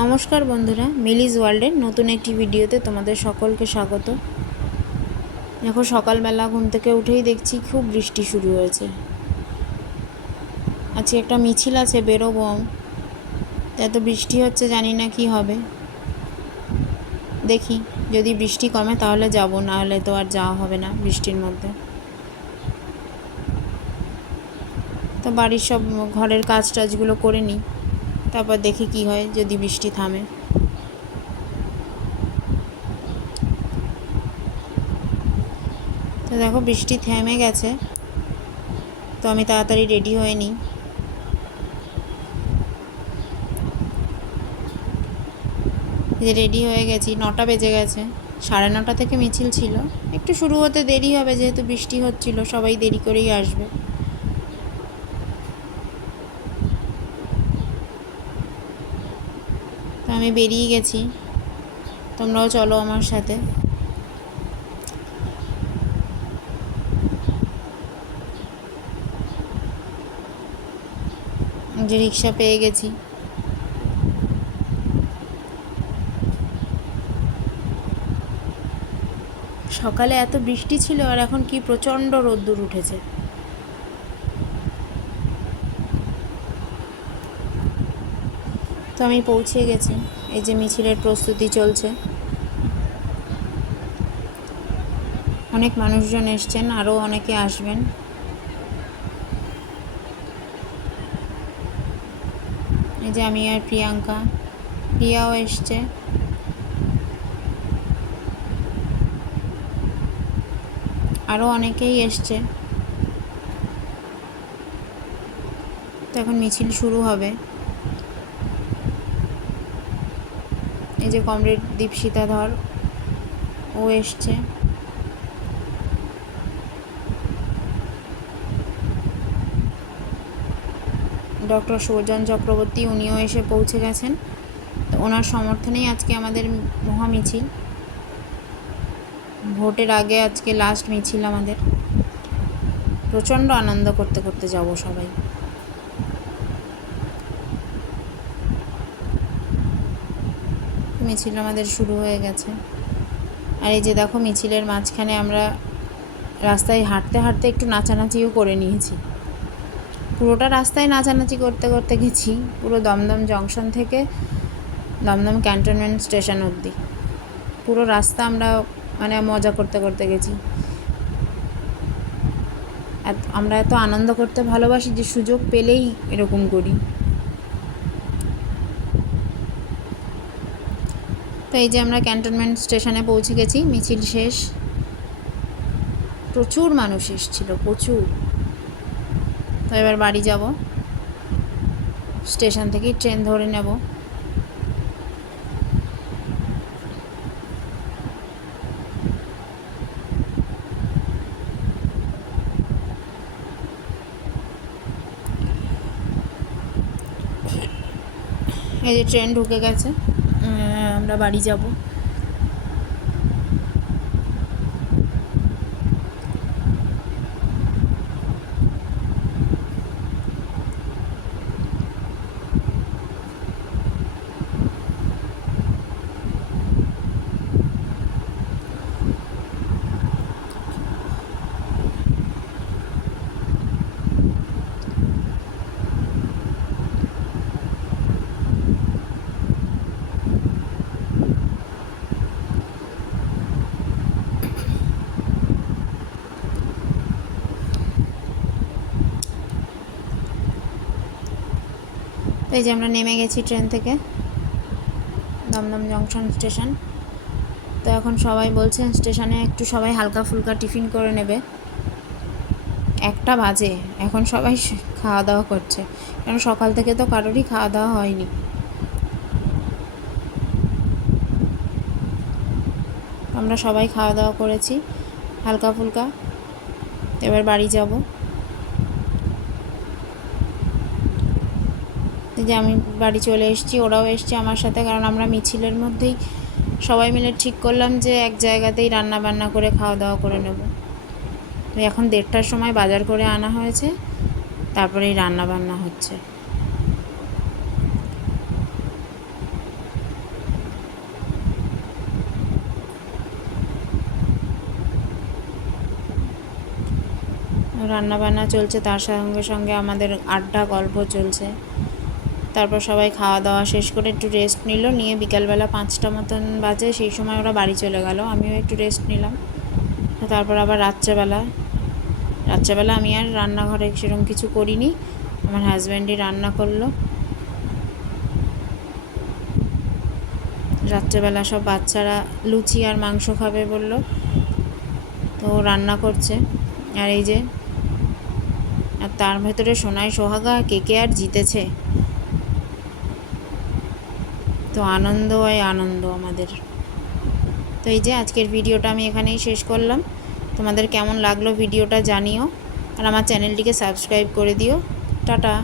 নমস্কার বন্ধুরা, মিলিজ ওয়ার্ল্ডের নতুন একটি ভিডিওতে তোমাদের সকলকে স্বাগত। দেখো, সকালবেলা ঘুম থেকে উঠেই দেখছি খুব বৃষ্টি শুরু হয়েছে। আজকে একটা মিছিল আছে, বেরোবো। এত বৃষ্টি হচ্ছে, জানি না কি হবে। দেখি, যদি বৃষ্টি কমে তাহলে যাব, না হলে তো আর যাওয়া হবে না বৃষ্টির মধ্যে। তো বাড়ির সব ঘরের কাজ টাজগুলো করে নিই, তারপর দেখি কি হয় যদি বৃষ্টি থামে। তো দেখো, বৃষ্টি থেমে গেছে, তো আমি তাড়াতাড়ি রেডি হয়ে নিই। যে রেডি হয়ে গেছি, 9টা বেজে গেছে। 9:30 থেকে মিছিল ছিল, একটু শুরু হতে দেরি হবে যেহেতু বৃষ্টি হচ্ছিল, সবাই দেরি করেই আসবে। তো আমি বেরিয়ে গেছি, তোমরাও চলো আমার সাথে। যে রিক্সা পেয়ে গেছি। সকালে এত বৃষ্টি ছিল, আর এখন কি প্রচণ্ড রোদ্দুর উঠেছে। তো আমি পৌঁছে গেছি, এই যে মিছিলের প্রস্তুতি চলছে। অনেক মানুষজন এসছেন, আরও অনেকে আসবেন। এই যে আমি আর প্রিয়াও এসছে। আরও অনেকেই এসছে। তো এখন মিছিল শুরু হবে। এই যে কমরেড দীপশিতা ধর, ও এসছে। ডক্টর সৌজন চক্রবর্তী, উনিও এসে পৌঁছে গেছেন। তো ওনার সমর্থনেই আজকে আমাদের মহামিছিল। ভোটের আগে আজকে লাস্ট মিছিল আমাদের। প্রচণ্ড আনন্দ করতে করতে যাব সবাই। মিছিল আমাদের শুরু হয়ে গেছে। আর এই যে দেখো, মিছিলের মাঝখানে আমরা রাস্তায় হাঁটতে হাঁটতে একটু নাচানাচিও করে নিয়েছি। পুরোটা রাস্তায় নাচানাচি করতে করতে গেছি, পুরো দমদম জংশন থেকে দমদম ক্যান্টনমেন্ট স্টেশন অবধি পুরো রাস্তা আমরা মজা করতে করতে গেছি। আমরা এত আনন্দ করতে ভালোবাসি যে সুযোগ পেলেই এরকম করি। তো এই যে আমরা ক্যান্টনমেন্ট স্টেশনে পৌঁছে গেছি, মিছিল শেষ। প্রচুর মানুষ এসেছিল, প্রচুর। তো এবার বাড়ি যাব, স্টেশন থেকেই ট্রেন ধরে নেব। এই যে ট্রেন ঢুকে গেছে, আমরা বাড়ি যাব। এই যে আমরা নেমে গেছি ট্রেন থেকে, দমদম জংশন স্টেশন। তো এখন সবাই বলছেন স্টেশনে একটু সবাই হালকা ফুলকা টিফিন করে নেবে। 1টা বাজে, এখন সবাই খাওয়া দাওয়া করছে, কারণ সকাল থেকে তো কারোরই খাওয়া দাওয়া হয়নি। আমরা সবাই খাওয়া দাওয়া করেছি হালকা ফুলকা। এবার বাড়ি যাব। যে আমি বাড়ি চলে এসেছি, ওরাও এসছে আমার সাথে, কারণ আমরা মিছিলের মধ্যেই সবাই মিলে ঠিক করলাম যে এক জায়গাতেই রান্না বান্না করে খাওয়া দাওয়া করে নেব। এখন 1:30টার সময় বাজার করে আনা হয়েছে, তারপরেই রান্না বান্না হচ্ছে। রান্না বান্না চলছে, তার সঙ্গে সঙ্গে আমাদের আড্ডা গল্প চলছে। তারপর সবাই খাওয়া দাওয়া শেষ করে একটু রেস্ট নিল, নিয়ে বিকালবেলা 5টা মতন বাজে, সেই সময় ওরা বাড়ি চলে গেল, আমিও একটু রেস্ট নিলাম। তারপর আবার রাত্রেবেলা আমি আর রান্নাঘরে সেরকম কিছু করিনি, আমার হাজব্যান্ডই রান্না করলো। রাত্রেবেলা সব বাচ্চারা লুচি আর মাংস খাবে বললো, তো রান্না করছে। আর এই যে, আর তার ভেতরে সোনাই সোহাগা কে আর জিতেছে, তো আনন্দ আমাদের। তো এই যে আজকের ভিডিওটা আমি এখানেই শেষ করলাম। তোমাদের কেমন লাগলো ভিডিওটা জানিও, আর আমার চ্যানেলটিকে সাবস্ক্রাইব করে দিও। টাটা।